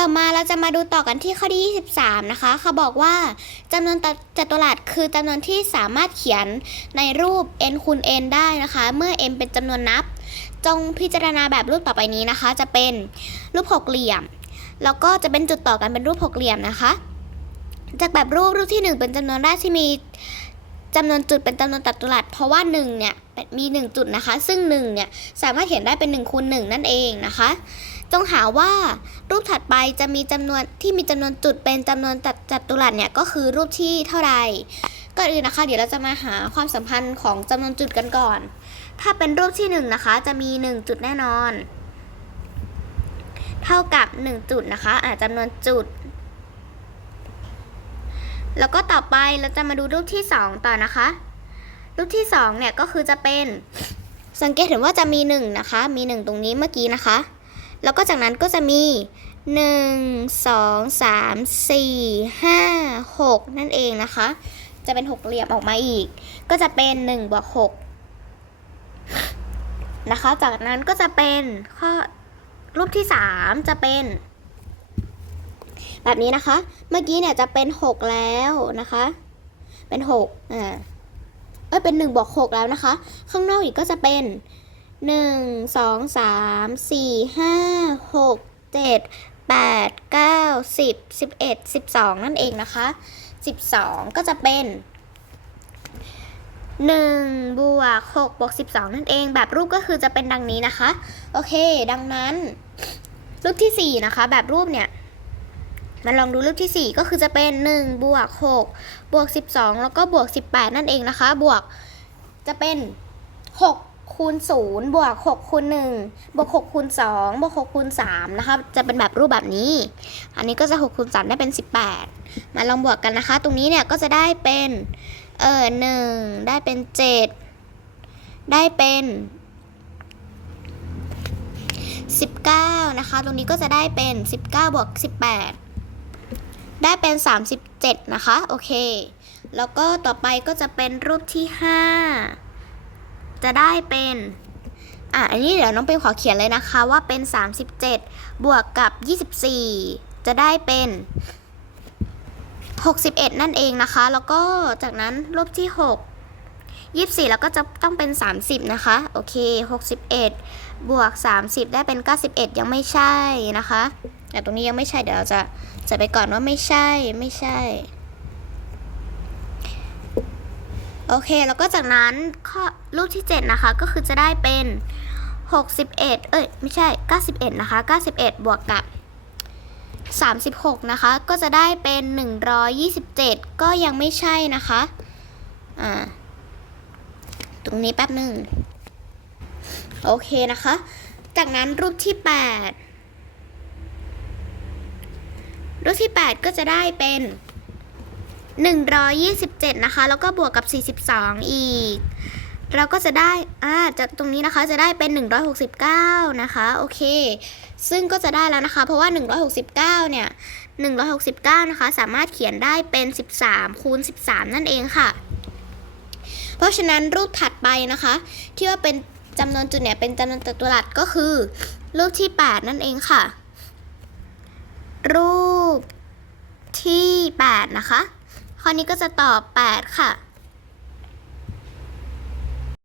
ต่อมาเราจะมาดูต่อกันที่ข้อที่ 23 นะคะ เขาบอกว่าจำนวนจัตุรัสคือจำนวนที่สามารถเขียนในรูป n คูณ n ได้นะคะ เมื่อ n เป็นจำนวนนับ จงพิจารณาแบบรูปต่อไปนี้นะคะ จะเป็นรูปหกเหลี่ยม แล้วก็จะเป็นจุดต่อกันเป็นรูปหกเหลี่ยมนะคะ จากแบบรูปรูปที่ 1 เป็นจำนวนแรกที่มีจำนวนจุดเป็นจำนวนจัตุรัส เพราะว่า1เนี่ยมี 1 จุดนะคะ ซึ่ง1เนี่ยสามารถเขียนได้เป็น1คูณ1นั่นเองนะคะ จงหาว่า รูปถัดไปจะมีจำนวนที่มีจำนวนจุดเป็นจำนวนจัจัตุรัสเนี่ยก็คือรูปที่เท่าไหร่ก่อนอื่นนะคะ เดี๋ยวเราจะมาหาความสัมพันธ์ของจำนวนจุดกันก่อน ถ้าเป็นรูปที่1นงนะคะจะมี 1 จุดแน่นอน เท่ากับ 1 จุดนะคะอ่าจำนวนจุด แล้วก็ต่อไปเราจะมาดูรูปที่ 2 ต่อนะคะ รูปที่2เนี่ยก็คือจะเป็นสังเกตเห็นว่าจะมี 1 นะคะ มี 1 ตรงนี้เมื่อกี้นะคะ แล้วก็จากนั้นก็จะมี 1 2 3 4 5 6 นั่นเองนะคะ จะเป็นหกเหลี่ยมออกมาอีก ก็จะเป็น1บวก6นะคะ จากนั้นก็จะเป็นข้อรูปที่ 3 จะเป็น แบบนี้นะคะ เมื่อกี้เนี่ยจะเป็น 6 แล้วนะคะ เป็น6อ่าเอ้ยเป็น1บวก6แล้วนะคะ ข้างนอกอีกก็จะเป็น หนึ่งสองสามสี่ห้าหกเจ็ดแปดเก้าสิบสิบเอ็ดสิบสองนั่นเองนะคะสิบสองก็จะเป็นหนึ่งบวกหกบวกสิบสองนั่นเอง แบบรูปก็คือจะเป็นดังนี้นะคะ โอเค ดังนั้น รูปที่สี่นะคะ แบบรูปเนี่ยมาลองดูรูปที่ 4 ก็คือจะเป็น1บวก6บวก 12 แล้วก็บวก 18 นั่นเองนะคะ บวกจะเป็น 6 คูณ0บวก6คูณ1บวก6คูณ2บวก6คูณ3นะคะจะเป็นแบบรูปแบบนี้ อันนี้ก็จะ6คูณ3ได้เป็น 18 มาลองบวกกันนะคะ ตรงนี้เนี่ยก็จะได้เป็นเออ1ได้เป็น 7 ได้เป็น 19 นะคะ ตรงนี้ก็จะได้เป็น 19บวก18 ได้เป็น 37 นะคะ โอเค แล้วก็ต่อไปก็จะเป็นรูปที่ 5 จะได้เป็นอะอันนี้เดี๋ยวน้องเป็นขอเขียนเลยนะคะว่าเป็น 37 บวกกับ 24 จะได้เป็น 61 นั่นเองนะคะ แล้วก็จากนั้นรูปที่ 6 24 แล้วก็จะต้องเป็น 30 นะคะ โอเค 61 บวก 30 ได้เป็น 91 ยังไม่ใช่นะคะแต่ตรงนี้ยังไม่ใช่เดี๋ยวเราจะจะไปก่อนว่าไม่ใช่ไม่ใช่ โอเค แล้วก็จากนั้นข้อรูปที่ 7 นะคะ ก็คือจะได้เป็น 61 เอ้ย ไม่ใช่ 91 นะคะ 91 บวกกับ 36 นะคะ ก็จะได้เป็น 127 ก็ยังไม่ใช่นะคะ อ่า ตรงนี้แป๊บหนึ่ง โอเคนะคะ จากนั้นรูปที่ 8 รูปที่ 8 ก็จะได้เป็น 127 นะคะ แล้วก็บวกกับ 42 อีก เราก็จะได้อ่าจากตรงนี้นะคะจะได้เป็น 169 นะคะ โอเค ซึ่งก็จะได้แล้วนะคะ เพราะว่า 169 เนี่ย 169 นะคะ สามารถเขียนได้เป็น 13 คูณ 13 นั่นเองค่ะ เพราะฉะนั้นรูปถัดไปนะคะ ที่ว่าเป็นจำนวนจุดเนี่ยเป็นจำนวนจัตุรัสก็คือ รูปที่ 8 นั่นเองค่ะ รูปที่ 8 นะคะ ข้อนี้ก็จะตอบ 8 ค่ะ